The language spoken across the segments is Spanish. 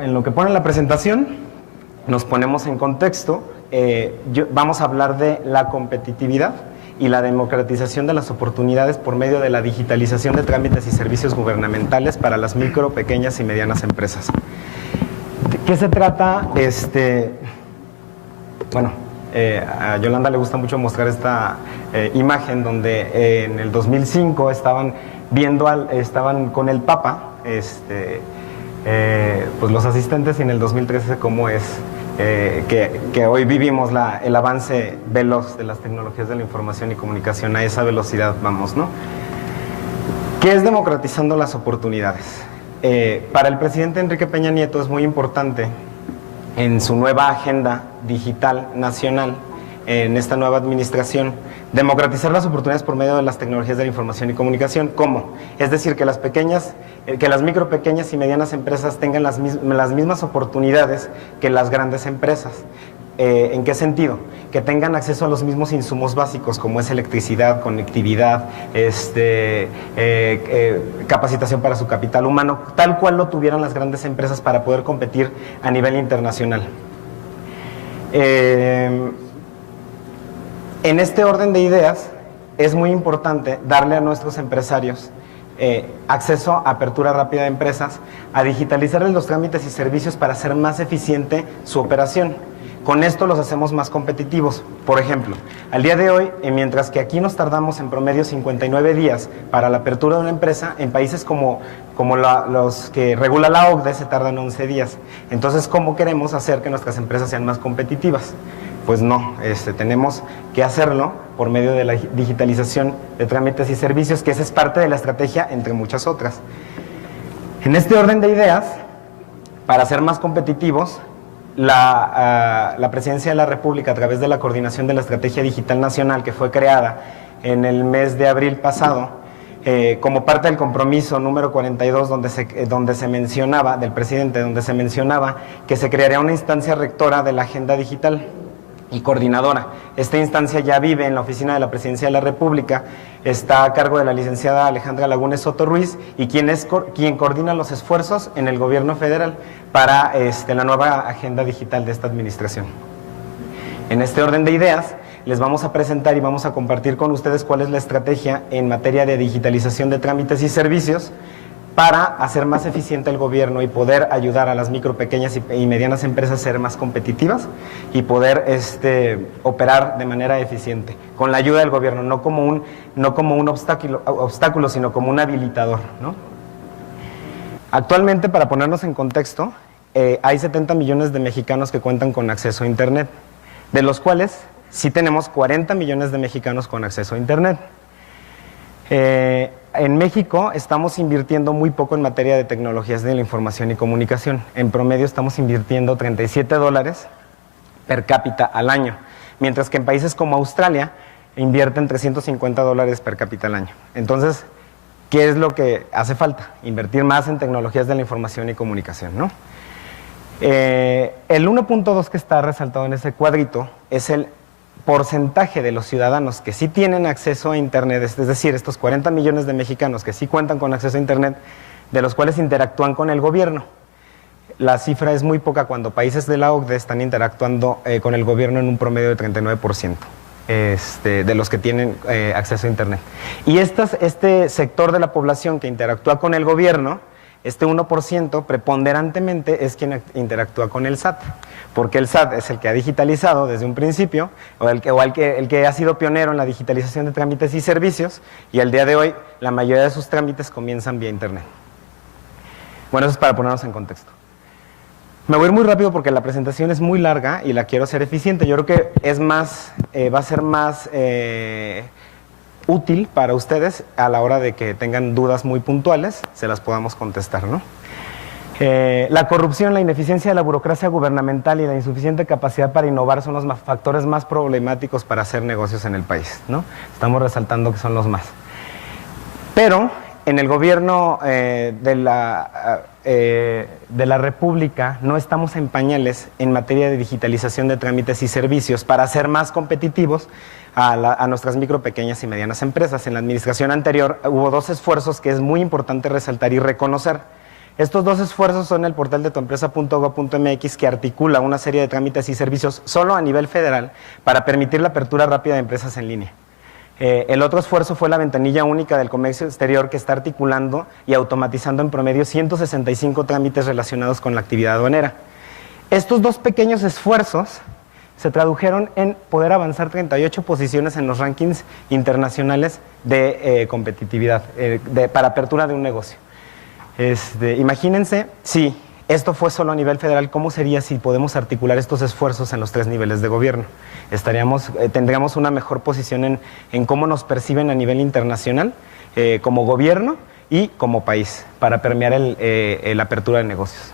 en lo que pone la presentación, nos ponemos en contexto. Vamos a hablar de la competitividad y la democratización de las oportunidades por medio de la digitalización de trámites y servicios gubernamentales para las micro, pequeñas y medianas empresas. ¿De qué se trata? A Yolanda le gusta mucho mostrar esta imagen donde en el 2005 estaban con el Papa, pues los asistentes, y en el 2013 cómo es que hoy vivimos el avance veloz de las tecnologías de la información y comunicación. A esa velocidad vamos, ¿no? ¿Qué es democratizando las oportunidades? Para el presidente Enrique Peña Nieto es muy importante en su nueva agenda digital nacional, en esta nueva administración, democratizar las oportunidades por medio de las tecnologías de la información y comunicación. ¿Cómo? Es decir, que las micro, pequeñas y medianas empresas tengan las mismas oportunidades que las grandes empresas. ¿En qué sentido? Que tengan acceso a los mismos insumos básicos, como es electricidad, conectividad, capacitación para su capital humano, tal cual lo tuvieran las grandes empresas para poder competir a nivel internacional. En este orden de ideas, es muy importante darle a nuestros empresarios acceso a apertura rápida de empresas, a digitalizarles los trámites y servicios para hacer más eficiente su operación. Con esto los hacemos más competitivos. Por ejemplo, al día de hoy, mientras que aquí nos tardamos en promedio 59 días para la apertura de una empresa, en países como los que regula la OCDE se tardan 11 días. Entonces, ¿cómo queremos hacer que nuestras empresas sean más competitivas? Pues no, tenemos que hacerlo por medio de la digitalización de trámites y servicios, que esa es parte de la estrategia, entre muchas otras. En este orden de ideas, para ser más competitivos, la Presidencia de la República, a través de la Coordinación de la Estrategia Digital Nacional, que fue creada en el mes de abril pasado, como parte del compromiso número 42, donde se mencionaba, del presidente, donde se mencionaba que se crearía una instancia rectora de la agenda digital y coordinadora. Esta instancia ya vive en la oficina de la Presidencia de la República, está a cargo de la licenciada Alejandra Lagunes Soto Ruiz, y quien coordina los esfuerzos en el gobierno federal para la nueva agenda digital de esta administración. En este orden de ideas, les vamos a presentar y vamos a compartir con ustedes cuál es la estrategia en materia de digitalización de trámites y servicios para hacer más eficiente el gobierno y poder ayudar a las micro, pequeñas y medianas empresas a ser más competitivas y poder operar de manera eficiente, con la ayuda del gobierno, no como un obstáculo, sino como un habilitador, ¿no? Actualmente, para ponernos en contexto, hay 70 millones de mexicanos que cuentan con acceso a Internet, de los cuales sí tenemos 40 millones de mexicanos con acceso a Internet. En México estamos invirtiendo muy poco en materia de tecnologías de la información y comunicación. En promedio estamos invirtiendo $37 per cápita al año, mientras que en países como Australia invierten $350 per cápita al año. Entonces, ¿qué es lo que hace falta? Invertir más en tecnologías de la información y comunicación, ¿no? El 1.2 que está resaltado en ese cuadrito es el porcentaje de los ciudadanos que sí tienen acceso a Internet, es decir, estos 40 millones de mexicanos que sí cuentan con acceso a Internet, de los cuales interactúan con el gobierno. La cifra es muy poca cuando países de la OCDE están interactuando con el gobierno en un promedio de 39%. De los que tienen acceso a Internet. Y este sector de la población que interactúa con el gobierno, este 1% preponderantemente es quien interactúa con el SAT, porque el SAT es el que ha digitalizado desde un principio, el que ha sido pionero en la digitalización de trámites y servicios, y al día de hoy la mayoría de sus trámites comienzan vía Internet. Bueno, eso es para ponernos en contexto. Me voy a ir muy rápido porque la presentación es muy larga y la quiero hacer eficiente. Yo creo que va a ser más útil para ustedes a la hora de que tengan dudas muy puntuales, se las podamos contestar, ¿no? La corrupción, la ineficiencia de la burocracia gubernamental y la insuficiente capacidad para innovar son los factores más problemáticos para hacer negocios en el país, ¿no? Estamos resaltando que son los más. Pero en el gobierno de la República no estamos en pañales en materia de digitalización de trámites y servicios para ser más competitivos a nuestras micro, pequeñas y medianas empresas. En la administración anterior hubo dos esfuerzos que es muy importante resaltar y reconocer. Estos dos esfuerzos son el portal de tuempresa.gov.mx, que articula una serie de trámites y servicios solo a nivel federal para permitir la apertura rápida de empresas en línea. El otro esfuerzo fue la ventanilla única del comercio exterior, que está articulando y automatizando en promedio 165 trámites relacionados con la actividad aduanera. Estos dos pequeños esfuerzos se tradujeron en poder avanzar 38 posiciones en los rankings internacionales de competitividad, para apertura de un negocio. Imagínense, si esto fue solo a nivel federal, ¿cómo sería si podemos articular estos esfuerzos en los 3 niveles de gobierno? Tendríamos una mejor posición en cómo nos perciben a nivel internacional, como gobierno y como país, para permear la apertura de negocios.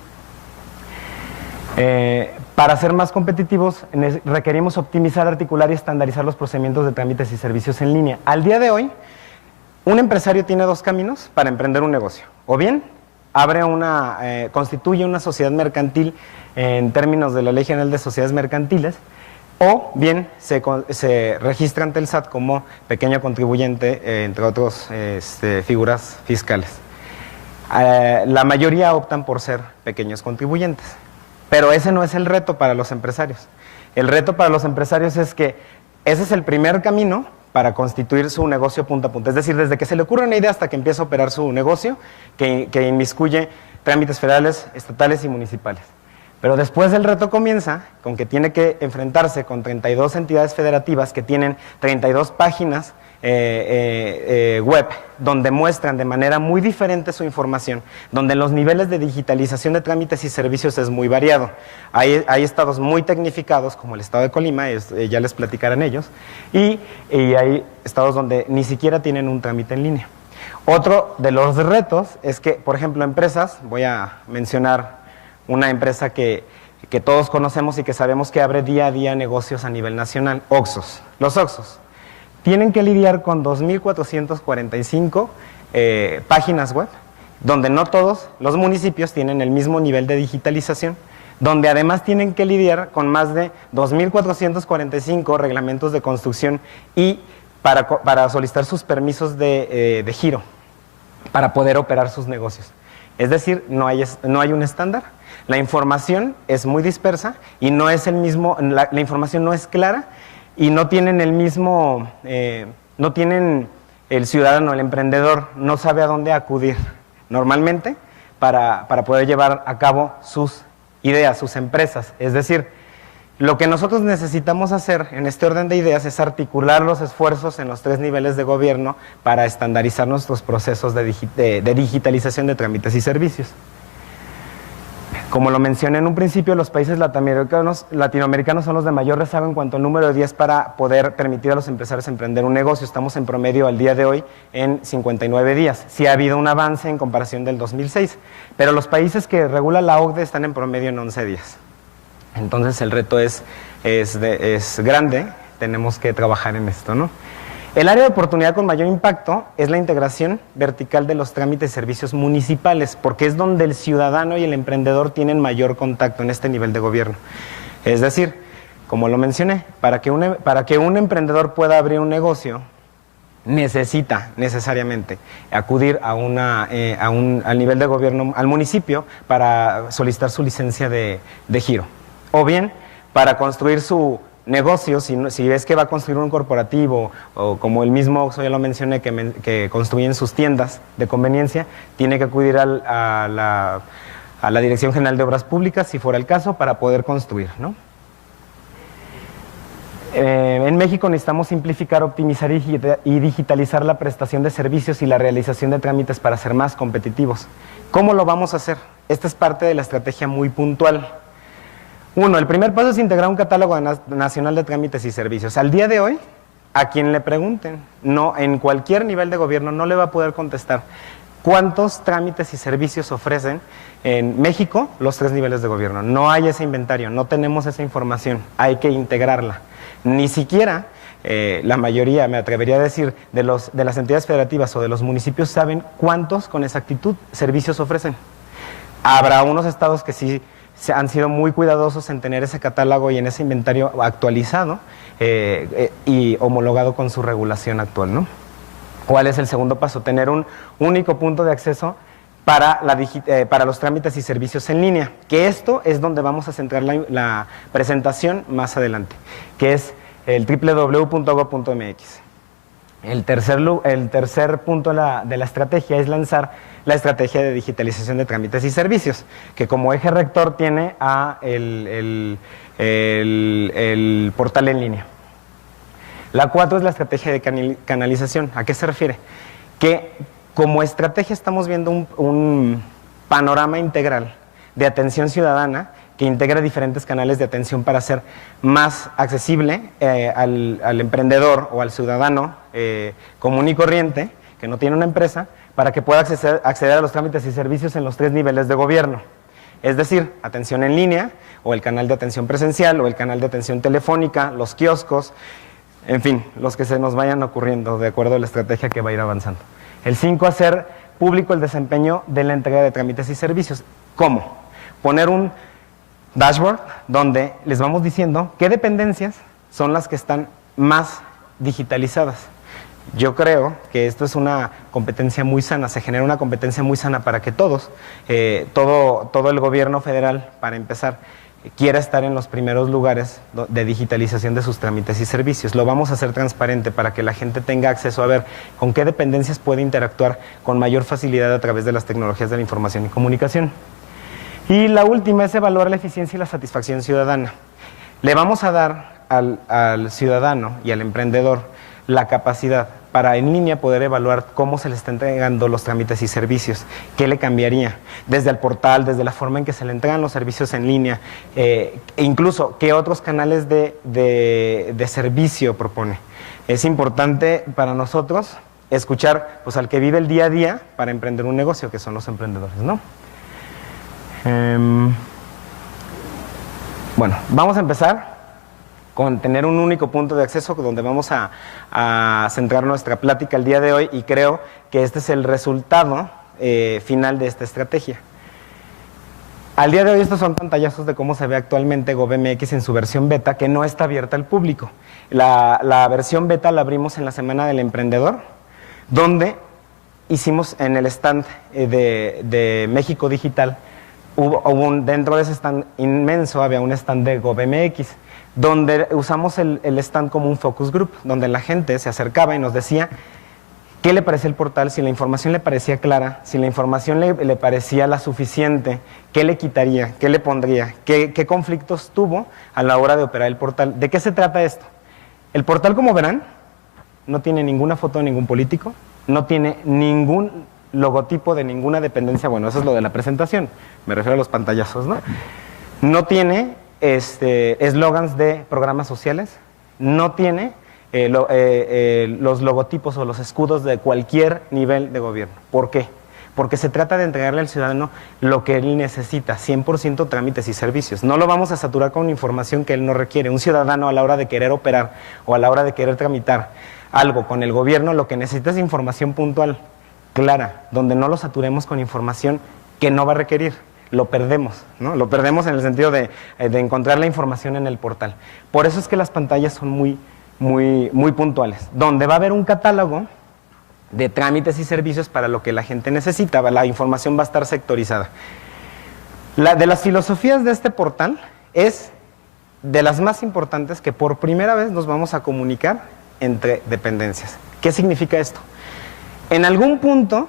Para ser más competitivos, requerimos optimizar, articular y estandarizar los procedimientos de trámites y servicios en línea. Al día de hoy, un empresario tiene 2 caminos para emprender un negocio. O bien, constituye una sociedad mercantil en términos de la Ley General de Sociedades Mercantiles, o bien se registra ante el SAT como pequeño contribuyente, entre otras figuras fiscales. La mayoría optan por ser pequeños contribuyentes. Pero ese no es el reto para los empresarios. El reto para los empresarios es que ese es el primer camino para constituir su negocio punto a punto. Es decir, desde que se le ocurre una idea hasta que empieza a operar su negocio, que inmiscuye trámites federales, estatales y municipales. Pero después el reto comienza con que tiene que enfrentarse con 32 entidades federativas que tienen 32 páginas web, donde muestran de manera muy diferente su información, donde los niveles de digitalización de trámites y servicios es muy variado. Hay estados muy tecnificados, como el estado de Colima, ya les platicarán ellos, y hay estados donde ni siquiera tienen un trámite en línea. Otro de los retos es que, por ejemplo, empresas, voy a mencionar una empresa que todos conocemos y que sabemos que abre día a día negocios a nivel nacional, Oxxos. Los Oxxos tienen que lidiar con 2.445 páginas web, donde no todos los municipios tienen el mismo nivel de digitalización, donde además tienen que lidiar con más de 2.445 reglamentos de construcción y para solicitar sus permisos de giro, para poder operar sus negocios. Es decir, no hay un estándar, la información es muy dispersa y no es la información no es clara, y no tienen el ciudadano, el emprendedor, no sabe a dónde acudir normalmente para poder llevar a cabo sus ideas, sus empresas. Es decir, lo que nosotros necesitamos hacer en este orden de ideas es articular los esfuerzos en los 3 niveles de gobierno para estandarizar nuestros procesos de digitalización de trámites y servicios. Como lo mencioné en un principio, los países latinoamericanos son los de mayor rezago en cuanto al número de días para poder permitir a los empresarios emprender un negocio. Estamos en promedio al día de hoy en 59 días. Sí ha habido un avance en comparación del 2006, pero los países que regula la OCDE están en promedio en 11 días. Entonces el reto es grande, tenemos que trabajar en esto, ¿no? El área de oportunidad con mayor impacto es la integración vertical de los trámites y servicios municipales, porque es donde el ciudadano y el emprendedor tienen mayor contacto en este nivel de gobierno. Es decir, como lo mencioné, para que un emprendedor pueda abrir un negocio, necesita necesariamente acudir al nivel de gobierno, al municipio, para solicitar su licencia de giro. O bien, para construir su negocio, si ves que va a construir un corporativo, o como el mismo Oxxo, ya lo mencioné, que construyen sus tiendas de conveniencia, tiene que acudir a la Dirección General de Obras Públicas, si fuera el caso, para poder construir, ¿no? En México necesitamos simplificar, optimizar y digitalizar la prestación de servicios y la realización de trámites para ser más competitivos. ¿Cómo lo vamos a hacer? Esta es parte de la estrategia muy puntual. Uno, el primer paso es integrar un catálogo nacional de trámites y servicios. Al día de hoy, a quien le pregunten, en cualquier nivel de gobierno, no le va a poder contestar cuántos trámites y servicios ofrecen en México los 3 niveles de gobierno. No hay ese inventario, no tenemos esa información, hay que integrarla. Ni siquiera la mayoría, me atrevería a decir, de las entidades federativas o de los municipios saben cuántos con exactitud servicios ofrecen. Habrá unos estados que sí han sido muy cuidadosos en tener ese catálogo y en ese inventario actualizado y homologado con su regulación actual, ¿no? ¿Cuál es el segundo paso? Tener un único punto de acceso para los trámites y servicios en línea, que esto es donde vamos a centrar la presentación más adelante, que es el www.go.mx. El tercer punto de la estrategia es lanzar la estrategia de digitalización de trámites y servicios, que como eje rector tiene el portal en línea. La 4 es la estrategia de canalización. ¿A qué se refiere? Que como estrategia estamos viendo un panorama integral de atención ciudadana que integra diferentes canales de atención para hacer más accesible al emprendedor o al ciudadano común y corriente que no tiene una empresa, para que pueda acceder a los trámites y servicios en los 3 niveles de gobierno. Es decir, atención en línea, o el canal de atención presencial, o el canal de atención telefónica, los kioscos, en fin, los que se nos vayan ocurriendo de acuerdo a la estrategia que va a ir avanzando. El 5, hacer público el desempeño de la entrega de trámites y servicios. ¿Cómo? Poner un dashboard donde les vamos diciendo qué dependencias son las que están más digitalizadas. Yo creo que esto es una competencia muy sana, se genera una competencia muy sana para que todos, todo el gobierno federal, para empezar, quiera estar en los primeros lugares de digitalización de sus trámites y servicios. Lo vamos a hacer transparente para que la gente tenga acceso a ver con qué dependencias puede interactuar con mayor facilidad a través de las tecnologías de la información y comunicación. Y la última es evaluar la eficiencia y la satisfacción ciudadana. Le vamos a dar al ciudadano y al emprendedor la capacidad para en línea poder evaluar cómo se le están entregando los trámites y servicios, qué le cambiaría, desde el portal, desde la forma en que se le entregan los servicios en línea, e incluso qué otros canales de servicio propone. Es importante para nosotros escuchar pues, al que vive el día a día para emprender un negocio, que son los emprendedores, ¿no? Bueno, vamos a empezar con tener un único punto de acceso donde vamos a centrar nuestra plática el día de hoy, y creo que este es el resultado final de esta estrategia. Al día de hoy estos son pantallazos de cómo se ve actualmente GovMX en su versión beta, que no está abierta al público. La versión beta la abrimos en la Semana del Emprendedor, donde hicimos en el stand de México Digital, dentro de ese stand inmenso había un stand de GovMX, donde usamos el stand como un focus group, donde la gente se acercaba y nos decía qué le parecía el portal, si la información le parecía clara, si la información le parecía la suficiente, qué le quitaría, qué le pondría, qué conflictos tuvo a la hora de operar el portal. ¿De qué se trata esto? El portal, como verán, no tiene ninguna foto de ningún político, no tiene ningún logotipo de ninguna dependencia. Bueno, eso es lo de la presentación, me refiero a los pantallazos, ¿no? No tiene eslogans de programas sociales, no tiene los logotipos o los escudos de cualquier nivel de gobierno. ¿Por qué? Porque se trata de entregarle al ciudadano lo que él necesita, 100% trámites y servicios. No lo vamos a saturar con información que él no requiere. Un ciudadano, a la hora de querer operar o a la hora de querer tramitar algo con el gobierno, lo que necesita es información puntual, clara, donde no lo saturemos con información que no va a requerir. Lo perdemos, ¿no? Lo perdemos en el sentido de encontrar la información en el portal. Por eso es que las pantallas son muy puntuales, donde va a haber un catálogo de trámites y servicios para lo que la gente necesita. La información va a estar sectorizada. De las filosofías de este portal es de las más importantes, que por primera vez nos vamos a comunicar entre dependencias. ¿Qué significa esto? En algún punto,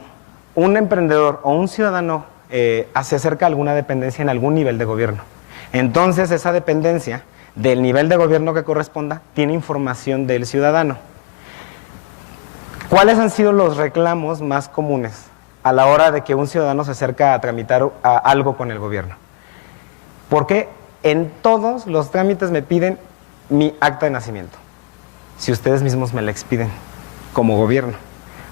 un emprendedor o un ciudadano se acerca a alguna dependencia en algún nivel de gobierno. Entonces, esa dependencia, del nivel de gobierno que corresponda, tiene información del ciudadano. ¿Cuáles han sido los reclamos más comunes a la hora de que un ciudadano se acerca a tramitar algo con el gobierno? Porque en todos los trámites me piden mi acta de nacimiento. Si ustedes mismos me la expiden como gobierno,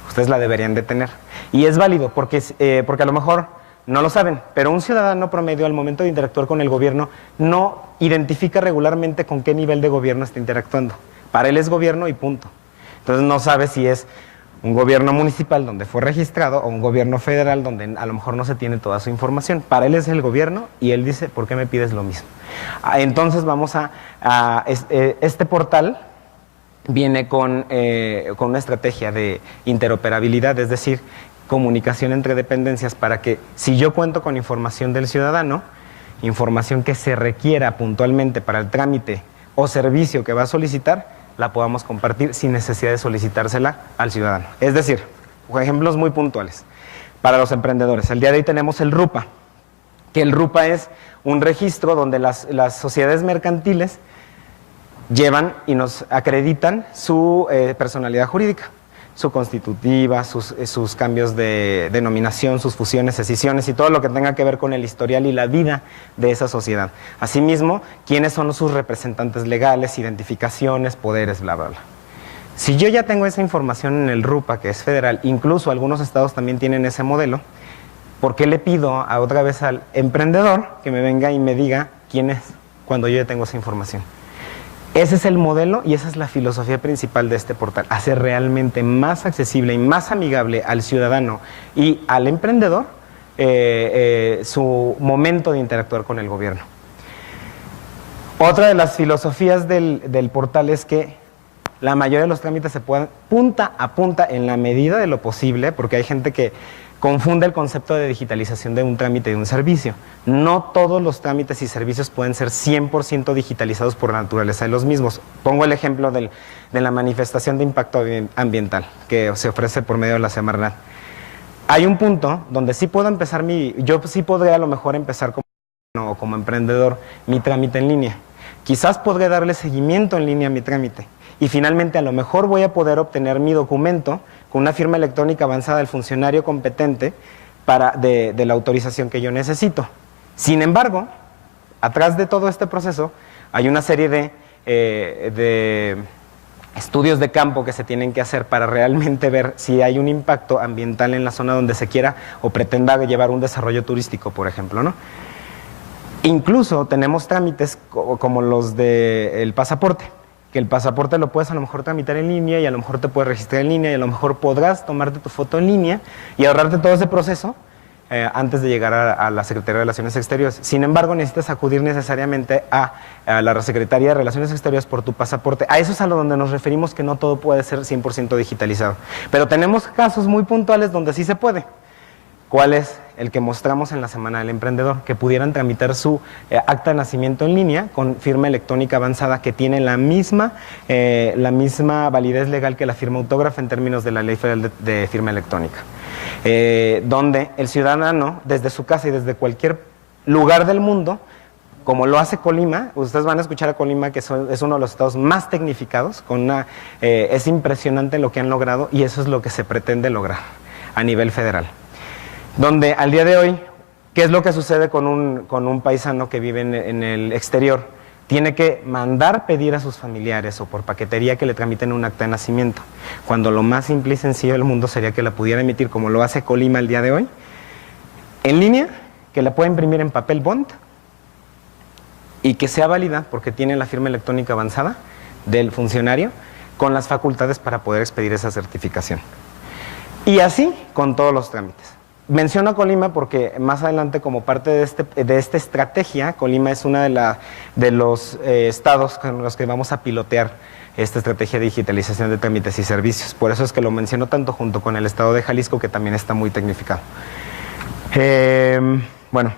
ustedes la deberían de tener. Y es válido porque a lo mejor no lo saben, pero un ciudadano promedio al momento de interactuar con el gobierno no identifica regularmente con qué nivel de gobierno está interactuando. Para él es gobierno y punto. Entonces no sabe si es un gobierno municipal donde fue registrado o un gobierno federal donde a lo mejor no se tiene toda su información. Para él es el gobierno y él dice, ¿por qué me pides lo mismo? Entonces vamos este portal viene con una estrategia de interoperabilidad, es decir, comunicación entre dependencias para que, si yo cuento con información del ciudadano, información que se requiera puntualmente para el trámite o servicio que va a solicitar, la podamos compartir sin necesidad de solicitársela al ciudadano. Es decir, ejemplos muy puntuales para los emprendedores. El día de hoy tenemos el RUPA, que el RUPA es un registro donde las sociedades mercantiles llevan y nos acreditan su personalidad jurídica, su constitutiva, sus cambios de denominación, sus fusiones, escisiones y todo lo que tenga que ver con el historial y la vida de esa sociedad. Asimismo, quiénes son sus representantes legales, identificaciones, poderes, bla, bla, bla. Si yo ya tengo esa información en el RUPA, que es federal, incluso algunos estados también tienen ese modelo, ¿por qué le pido otra vez al emprendedor que me venga y me diga quién es cuando yo ya tengo esa información? Ese es el modelo y esa es la filosofía principal de este portal, hacer realmente más accesible y más amigable al ciudadano y al emprendedor su momento de interactuar con el gobierno. Otra de las filosofías del portal es que la mayoría de los trámites se pueden punta a punta en la medida de lo posible, porque hay gente que confunde el concepto de digitalización de un trámite y de un servicio. No todos los trámites y servicios pueden ser 100% digitalizados por la naturaleza de los mismos. Pongo el ejemplo de la manifestación de impacto ambiental que se ofrece por medio de la Semarnat. Hay un punto donde sí puedo empezar yo sí podría a lo mejor empezar como emprendedor mi trámite en línea. Quizás podré darle seguimiento en línea a mi trámite. Y finalmente a lo mejor voy a poder obtener mi documento con una firma electrónica avanzada del funcionario competente de la autorización que yo necesito. Sin embargo, atrás de todo este proceso hay una serie de estudios de campo que se tienen que hacer para realmente ver si hay un impacto ambiental en la zona donde se quiera o pretenda llevar un desarrollo turístico, por ejemplo, ¿no? Incluso tenemos trámites como los del pasaporte, que el pasaporte lo puedes a lo mejor tramitar en línea y a lo mejor te puedes registrar en línea y a lo mejor podrás tomarte tu foto en línea y ahorrarte todo ese proceso antes de llegar a la Secretaría de Relaciones Exteriores. Sin embargo, necesitas acudir necesariamente a la Secretaría de Relaciones Exteriores por tu pasaporte. A eso es a lo donde nos referimos, que no todo puede ser 100% digitalizado. Pero tenemos casos muy puntuales donde sí se puede. ¿Cuál es? El que mostramos en la Semana del Emprendedor, que pudieran tramitar su acta de nacimiento en línea con firma electrónica avanzada que tiene la misma validez legal que la firma autógrafa en términos de la Ley Federal de Firma Electrónica. Donde el ciudadano, desde su casa y desde cualquier lugar del mundo, como lo hace Colima, ustedes van a escuchar a Colima, que es uno de los estados más tecnificados, es impresionante lo que han logrado y eso es lo que se pretende lograr a nivel federal. Donde al día de hoy, ¿qué es lo que sucede con un paisano que vive en el exterior? Tiene que mandar pedir a sus familiares o por paquetería que le tramiten un acta de nacimiento, cuando lo más simple y sencillo del mundo sería que la pudiera emitir, como lo hace Colima el día de hoy, en línea, que la pueda imprimir en papel bond y que sea válida porque tiene la firma electrónica avanzada del funcionario con las facultades para poder expedir esa certificación. Y así con todos los trámites. Menciono a Colima porque más adelante, como parte de esta estrategia, Colima es uno de los estados con los que vamos a pilotear esta estrategia de digitalización de trámites y servicios. Por eso es que lo menciono tanto junto con el estado de Jalisco, que también está muy tecnificado. Bueno,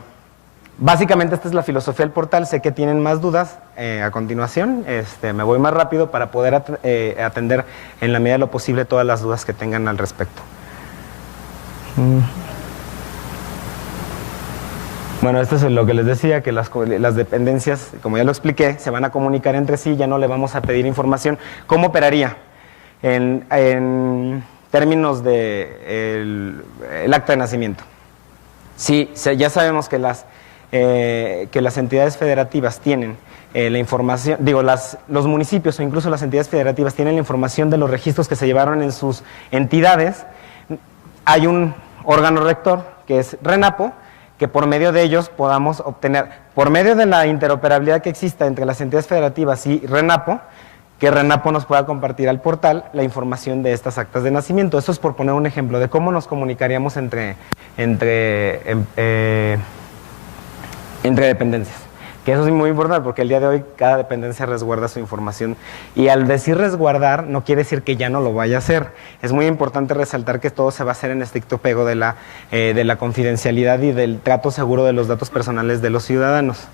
básicamente esta es la filosofía del portal. Sé que tienen más dudas. A continuación me voy más rápido para poder atender en la medida de lo posible todas las dudas que tengan al respecto. Bueno, esto es lo que les decía, que las dependencias, como ya lo expliqué, se van a comunicar entre sí, ya no le vamos a pedir información. ¿Cómo operaría? En términos de el acta de nacimiento. Sí, ya sabemos que las entidades federativas tienen la información, los municipios o incluso las entidades federativas tienen la información de los registros que se llevaron en sus entidades. Hay un órgano rector, que es RENAPO, que por medio de ellos podamos obtener, por medio de la interoperabilidad que exista entre las entidades federativas y RENAPO, que RENAPO nos pueda compartir al portal la información de estas actas de nacimiento. Eso es por poner un ejemplo de cómo nos comunicaríamos entre dependencias. Que eso es muy importante porque el día de hoy cada dependencia resguarda su información y al decir resguardar no quiere decir que ya no lo vaya a hacer. Es muy importante resaltar que todo se va a hacer en estricto apego de la confidencialidad y del trato seguro de los datos personales de los ciudadanos.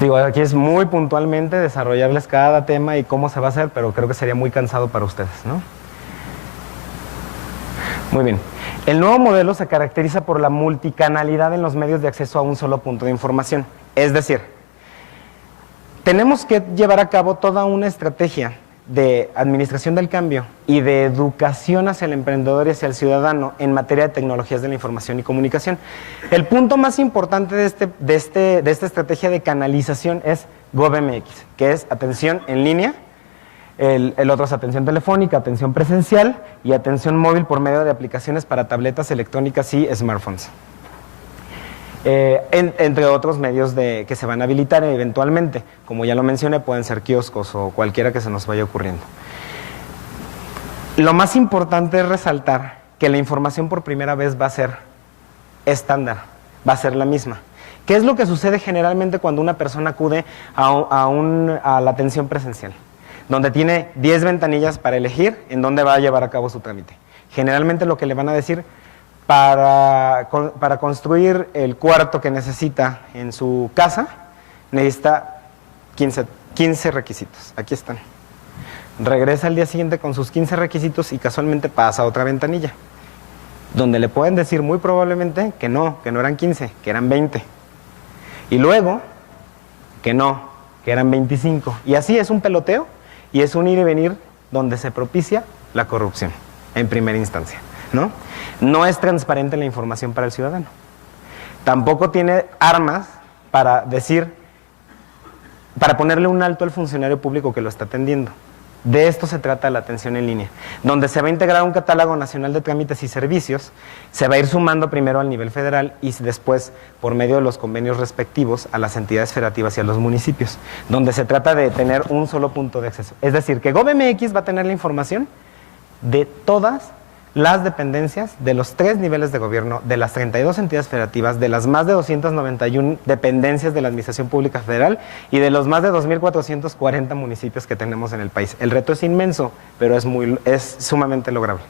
Digo, aquí es muy puntualmente desarrollarles cada tema y cómo se va a hacer, pero creo que sería muy cansado para ustedes, ¿no? Muy bien. El nuevo modelo se caracteriza por la multicanalidad en los medios de acceso a un solo punto de información. Es decir, tenemos que llevar a cabo toda una estrategia de administración del cambio y de educación hacia el emprendedor y hacia el ciudadano en materia de tecnologías de la información y comunicación. El punto más importante de esta estrategia de canalización es GovMX, que es atención en línea. El otro es atención telefónica, atención presencial y atención móvil por medio de aplicaciones para tabletas electrónicas y smartphones. Entre otros medios que se van a habilitar eventualmente. Como ya lo mencioné, pueden ser kioscos o cualquiera que se nos vaya ocurriendo. Lo más importante es resaltar que la información por primera vez va a ser estándar, va a ser la misma. ¿Qué es lo que sucede generalmente cuando una persona acude a la atención presencial? Donde tiene 10 ventanillas para elegir en dónde va a llevar a cabo su trámite. Generalmente lo que le van a decir, para construir el cuarto que necesita en su casa, necesita 15 requisitos. Aquí están. Regresa al día siguiente con sus 15 requisitos y casualmente pasa a otra ventanilla, donde le pueden decir muy probablemente que no eran 15, que eran 20. Y luego, que eran 25. Y así es un peloteo. Y es un ir y venir donde se propicia la corrupción, en primera instancia, ¿no? No es transparente la información para el ciudadano. Tampoco tiene armas para ponerle un alto al funcionario público que lo está atendiendo. De esto se trata la atención en línea, donde se va a integrar un catálogo nacional de trámites y servicios, se va a ir sumando primero al nivel federal y después, por medio de los convenios respectivos, a las entidades federativas y a los municipios, donde se trata de tener un solo punto de acceso. Es decir, que GovMX va a tener la información de todas las dependencias de los 3 niveles de gobierno, de las 32 entidades federativas, de las más de 291 dependencias de la Administración Pública Federal y de los más de 2.440 municipios que tenemos en el país. El reto es inmenso, pero es sumamente lograble.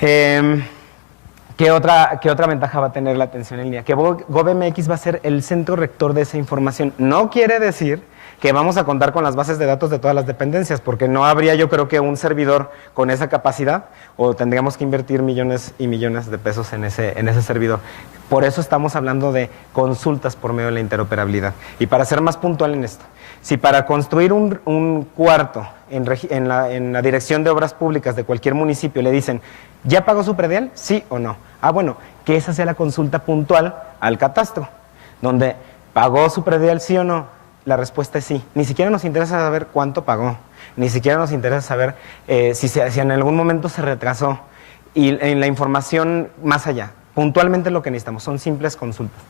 ¿Qué otra ventaja va a tener la atención en línea? Que GovMX va a ser el centro rector de esa información. No quiere decir que vamos a contar con las bases de datos de todas las dependencias, porque no habría, yo creo que un servidor con esa capacidad, o tendríamos que invertir millones y millones de pesos en ese servidor. Por eso estamos hablando de consultas por medio de la interoperabilidad. Y para ser más puntual en esto, si para construir un cuarto en la Dirección de Obras Públicas de cualquier municipio le dicen, ¿ya pagó su predial? ¿Sí o no? Ah, bueno, que esa sea la consulta puntual al catastro, donde ¿pagó su predial sí o no? La respuesta es sí. Ni siquiera nos interesa saber cuánto pagó, ni siquiera nos interesa saber si en algún momento se retrasó. Y en la información más allá, puntualmente lo que necesitamos son simples consultas.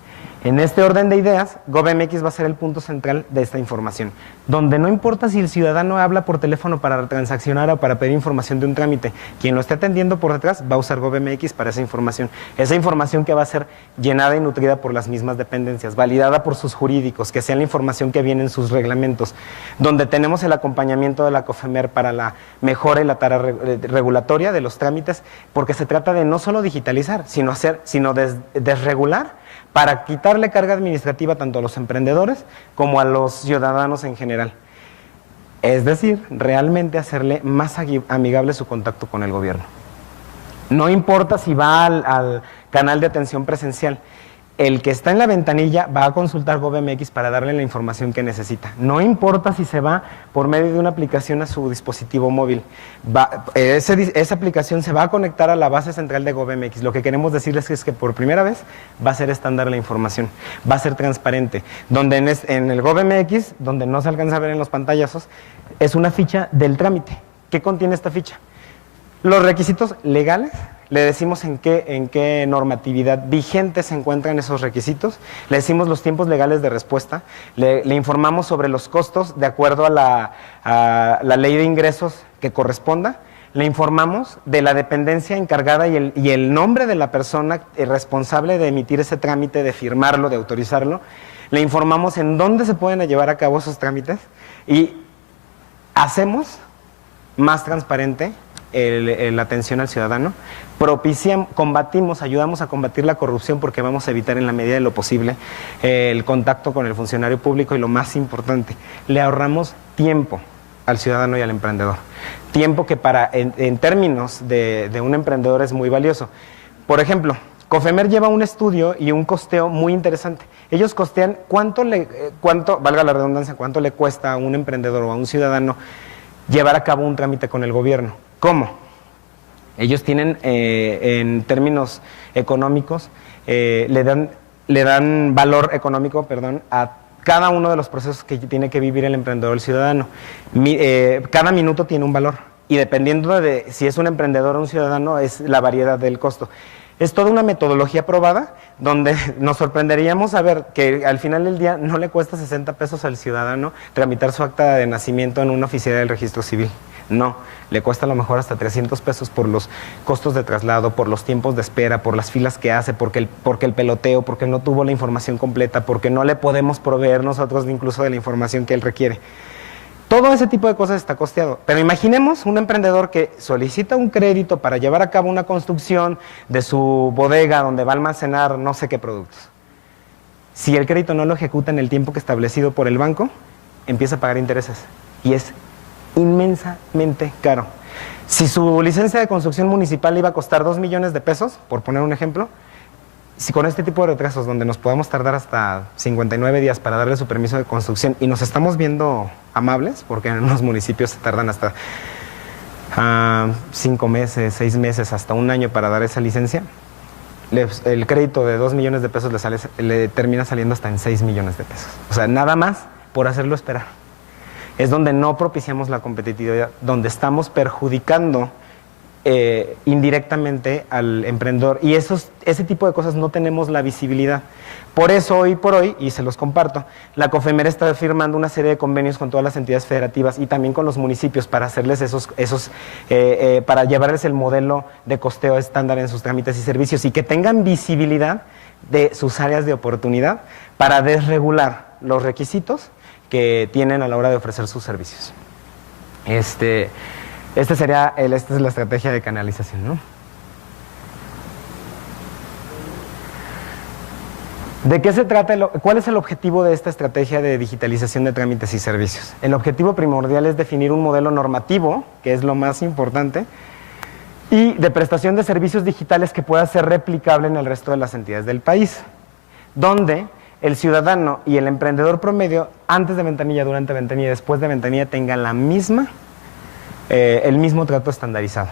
En este orden de ideas, GovMX va a ser el punto central de esta información, donde no importa si el ciudadano habla por teléfono para transaccionar o para pedir información de un trámite, quien lo esté atendiendo por detrás va a usar GovMX para esa información que va a ser llenada y nutrida por las mismas dependencias, validada por sus jurídicos, que sea la información que viene en sus reglamentos, donde tenemos el acompañamiento de la COFEMER para la mejora y la tarea regulatoria de los trámites, porque se trata de no solo digitalizar, sino desregular, para quitarle carga administrativa tanto a los emprendedores como a los ciudadanos en general. Es decir, realmente hacerle más amigable su contacto con el gobierno. No importa si va al canal de atención presencial, el que está en la ventanilla va a consultar GovMX para darle la información que necesita. No importa si se va por medio de una aplicación a su dispositivo móvil. Esa aplicación se va a conectar a la base central de GovMX. Lo que queremos decirles es que por primera vez va a ser estándar la información, va a ser transparente. Donde en el GovMX, donde no se alcanza a ver en los pantallazos, es una ficha del trámite. ¿Qué contiene esta ficha? Los requisitos legales. Le decimos en qué normatividad vigente se encuentran esos requisitos, le decimos los tiempos legales de respuesta, le informamos sobre los costos de acuerdo a la ley de ingresos que corresponda, le informamos de la dependencia encargada y el nombre de la persona responsable de emitir ese trámite, de firmarlo, de autorizarlo. Le informamos en dónde se pueden llevar a cabo esos trámites y hacemos más transparente la atención al ciudadano, combatimos, ayudamos a combatir la corrupción porque vamos a evitar en la medida de lo posible el contacto con el funcionario público y lo más importante, le ahorramos tiempo al ciudadano y al emprendedor. Tiempo que en términos de un emprendedor es muy valioso. Por ejemplo, Cofemer lleva un estudio y un costeo muy interesante. Ellos costean valga la redundancia, cuánto le cuesta a un emprendedor o a un ciudadano llevar a cabo un trámite con el gobierno. ¿Cómo? Ellos tienen, en términos económicos, le dan valor económico, a cada uno de los procesos que tiene que vivir el emprendedor o el ciudadano. Cada minuto tiene un valor y dependiendo de si es un emprendedor o un ciudadano es la variedad del costo. Es toda una metodología probada donde nos sorprenderíamos saber que al final del día no le cuesta 60 pesos al ciudadano tramitar su acta de nacimiento en una oficina del registro civil. No, le cuesta a lo mejor hasta 300 pesos por los costos de traslado, por los tiempos de espera, por las filas que hace, porque el peloteo, porque no tuvo la información completa, porque no le podemos proveer nosotros incluso de la información que él requiere. Todo ese tipo de cosas está costeado. Pero imaginemos un emprendedor que solicita un crédito para llevar a cabo una construcción de su bodega donde va a almacenar no sé qué productos. Si el crédito no lo ejecuta en el tiempo que establecido por el banco, empieza a pagar intereses. Y es inmensamente caro. Si su licencia de construcción municipal iba a costar 2 millones de pesos, por poner un ejemplo, si con este tipo de retrasos donde nos podamos tardar hasta 59 días para darle su permiso de construcción y nos estamos viendo amables, porque en unos municipios se tardan hasta 5 meses, 6 meses, hasta un año para dar esa licencia, el crédito de 2 millones de pesos le termina saliendo hasta en 6 millones de pesos. O sea, nada más por hacerlo esperar. Es donde no propiciamos la competitividad, donde estamos perjudicando indirectamente al emprendedor y ese tipo de cosas no tenemos la visibilidad. Por eso hoy por hoy, y se los comparto, la Cofemer está firmando una serie de convenios con todas las entidades federativas y también con los municipios para hacerles para llevarles el modelo de costeo estándar en sus trámites y servicios y que tengan visibilidad de sus áreas de oportunidad para desregular los requisitos que tienen a la hora de ofrecer sus servicios. Esta es la estrategia de canalización, ¿no? ¿De qué se trata? ¿Cuál es el objetivo de esta estrategia de digitalización de trámites y servicios? El objetivo primordial es definir un modelo normativo, que es lo más importante, y de prestación de servicios digitales que pueda ser replicable en el resto de las entidades del país, donde el ciudadano y el emprendedor promedio, antes de ventanilla, durante ventanilla y después de ventanilla, tengan el mismo trato estandarizado.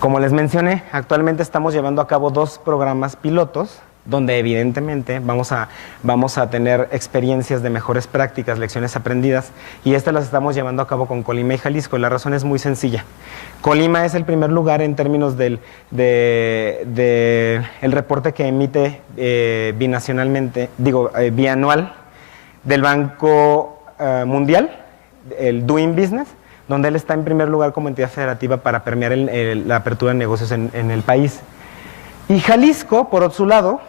Como les mencioné, actualmente estamos llevando a cabo 2 programas pilotos, donde evidentemente vamos a tener experiencias de mejores prácticas, lecciones aprendidas, y estas las estamos llevando a cabo con Colima y Jalisco. La razón es muy sencilla. Colima es el primer lugar en términos del el reporte que emite bianual del Banco Mundial, el Doing Business, donde él está en primer lugar como entidad federativa para permear la apertura de negocios en el país. Y Jalisco, por su lado,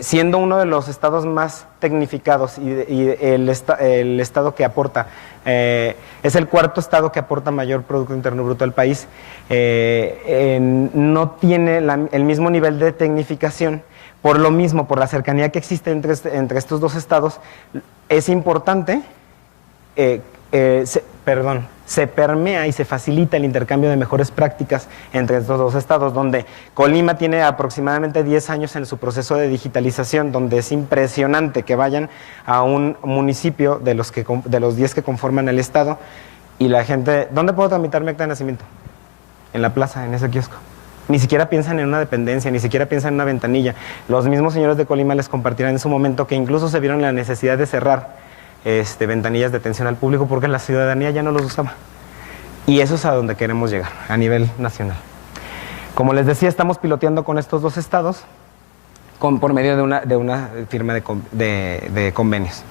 siendo uno de los estados más tecnificados y el estado que aporta, es el 4º estado que aporta mayor Producto Interno Bruto al país, no tiene el mismo nivel de tecnificación. Por lo mismo, por la cercanía que existe entre estos 2 estados, es importante se permea y se facilita el intercambio de mejores prácticas entre estos 2 estados, donde Colima tiene aproximadamente 10 años en su proceso de digitalización, donde es impresionante que vayan a un municipio de los 10 que conforman el estado y la gente, ¿dónde puedo tramitar mi acta de nacimiento? En la plaza, en ese kiosco. Ni siquiera piensan en una dependencia, ni siquiera piensan en una ventanilla. Los mismos señores de Colima les compartirán en su momento que incluso se vieron la necesidad de cerrar ventanillas de atención al público porque la ciudadanía ya no los usaba. Y eso es a donde queremos llegar, a nivel nacional. Como les decía, estamos piloteando con estos 2 estados por medio de una firma de convenios.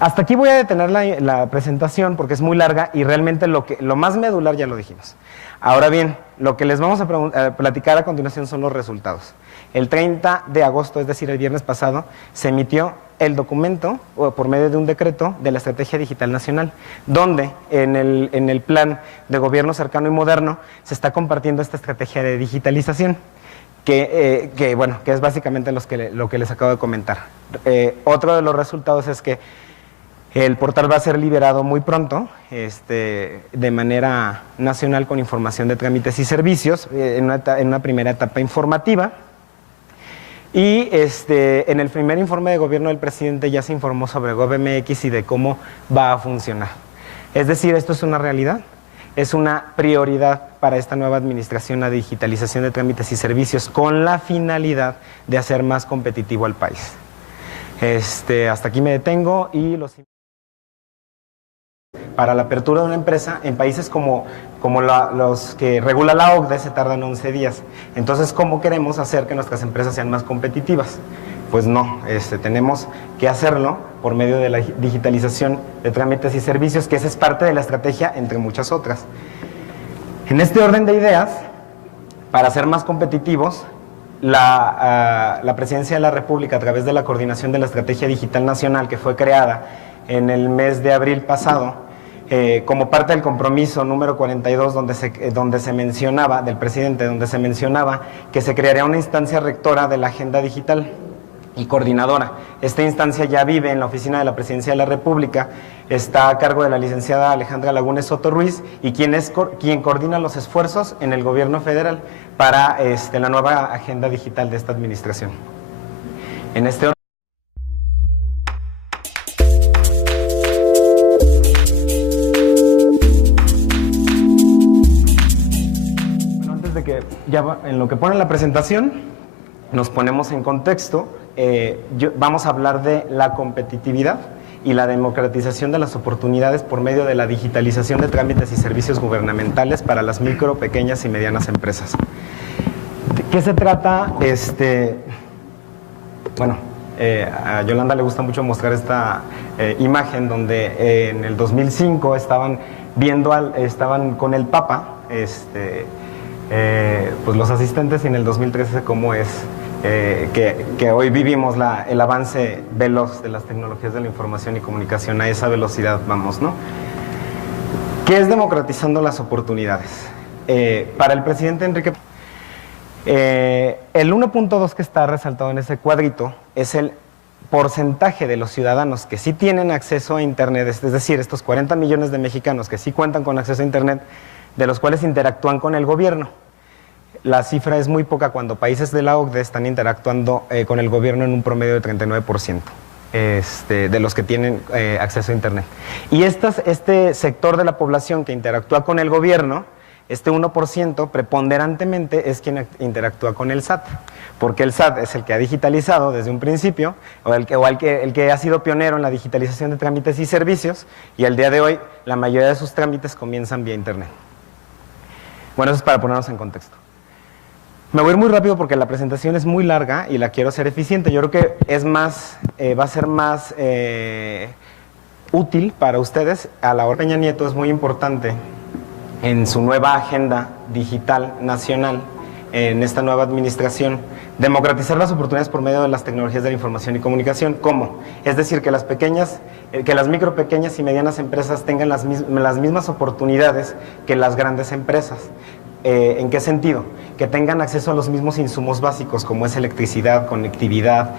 Hasta aquí voy a detener la presentación porque es muy larga y realmente lo más medular ya lo dijimos. Ahora bien, lo que les vamos a platicar a continuación son los resultados. El 30 de agosto, es decir, el viernes pasado, se emitió el documento, por medio de un decreto, de la Estrategia Digital Nacional, donde en el plan de gobierno cercano y moderno se está compartiendo esta estrategia de digitalización, que es básicamente lo que les acabo de comentar. Otro de los resultados es que el portal va a ser liberado muy pronto, de manera nacional, con información de trámites y servicios, en una primera etapa informativa. Y en el primer informe de gobierno del presidente ya se informó sobre GovMX y de cómo va a funcionar. Es decir, esto es una realidad, es una prioridad para esta nueva administración, la digitalización de trámites y servicios, con la finalidad de hacer más competitivo al país. Hasta aquí me detengo y para la apertura de una empresa, en países como los que regula la OCDE se tardan 11 días. Entonces, ¿cómo queremos hacer que nuestras empresas sean más competitivas? Pues no, tenemos que hacerlo por medio de la digitalización de trámites y servicios, que esa es parte de la estrategia, entre muchas otras. En este orden de ideas, para ser más competitivos, la Presidencia de la República, a través de la coordinación de la Estrategia Digital Nacional, que fue creada en el mes de abril pasado, como parte del compromiso número 42 donde se mencionaba, del presidente, donde se mencionaba que se crearía una instancia rectora de la agenda digital y coordinadora. Esta instancia ya vive en la oficina de la Presidencia de la República, está a cargo de la licenciada Alejandra Lagunes Soto Ruiz, y quien coordina los esfuerzos en el gobierno federal para la nueva agenda digital de esta administración. En este orden, ya en lo que pone la presentación, nos ponemos en contexto. Vamos a hablar de la competitividad y la democratización de las oportunidades por medio de la digitalización de trámites y servicios gubernamentales para las micro, pequeñas y medianas empresas. ¿De qué se trata? A Yolanda le gusta mucho mostrar esta imagen donde en el 2005 estaban con el Papa, pues los asistentes, y en el 2013 cómo es que hoy vivimos el avance veloz de las tecnologías de la información y comunicación. A esa velocidad vamos, ¿no? ¿Qué es democratizando las oportunidades? Para el presidente Enrique, el 1.2 que está resaltado en ese cuadrito es el porcentaje de los ciudadanos que sí tienen acceso a Internet, es decir, estos 40 millones de mexicanos que sí cuentan con acceso a Internet, de los cuales interactúan con el gobierno. La cifra es muy poca cuando países de la OCDE están interactuando con el gobierno en un promedio de 39%, de los que tienen acceso a Internet. Y este sector de la población que interactúa con el gobierno, este 1% preponderantemente es quien interactúa con el SAT, porque el SAT es el que ha digitalizado desde un principio, el que ha sido pionero en la digitalización de trámites y servicios, y al día de hoy la mayoría de sus trámites comienzan vía Internet. Bueno, eso es para ponernos en contexto. Me voy a ir muy rápido porque la presentación es muy larga y la quiero hacer eficiente. Yo creo que va a ser más útil para ustedes. A la hora Peña Nieto es muy importante en su nueva agenda digital nacional, en esta nueva administración, democratizar las oportunidades por medio de las tecnologías de la información y comunicación. ¿Cómo? Es decir, que las micro, pequeñas y medianas empresas tengan las mismas oportunidades que las grandes empresas. ¿En qué sentido? Que tengan acceso a los mismos insumos básicos, como es electricidad, conectividad,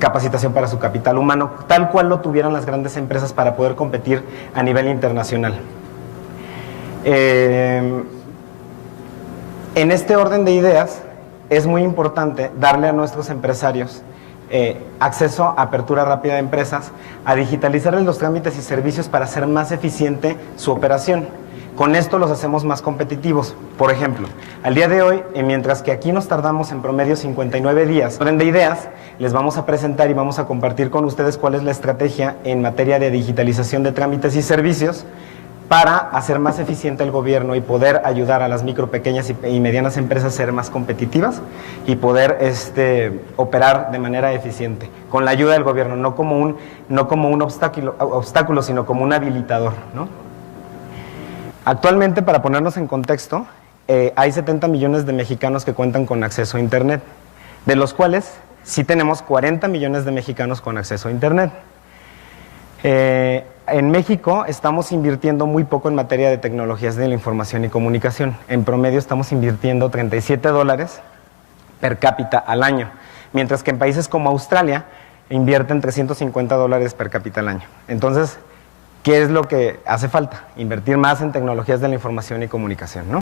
capacitación para su capital humano, tal cual lo tuvieran las grandes empresas para poder competir a nivel internacional. En este orden de ideas, es muy importante darle a nuestros empresarios acceso a apertura rápida de empresas, a digitalizarles los trámites y servicios para hacer más eficiente su operación. Con esto los hacemos más competitivos. Por ejemplo, al día de hoy, mientras que aquí nos tardamos en promedio 59 días, orden de ideas, les vamos a presentar y vamos a compartir con ustedes cuál es la estrategia en materia de digitalización de trámites y servicios para hacer más eficiente el gobierno y poder ayudar a las micro, pequeñas y medianas empresas a ser más competitivas y poder operar de manera eficiente, con la ayuda del gobierno, no como un obstáculo, sino como un habilitador, ¿no? Actualmente, para ponernos en contexto, hay 70 millones de mexicanos que cuentan con acceso a Internet, de los cuales sí tenemos 40 millones de mexicanos con acceso a Internet. En México estamos invirtiendo muy poco en materia de tecnologías de la información y comunicación. En promedio estamos invirtiendo $37 per cápita al año, mientras que en países como Australia invierten $350 per cápita al año. Entonces, ¿qué es lo que hace falta? Invertir más en tecnologías de la información y comunicación, ¿no?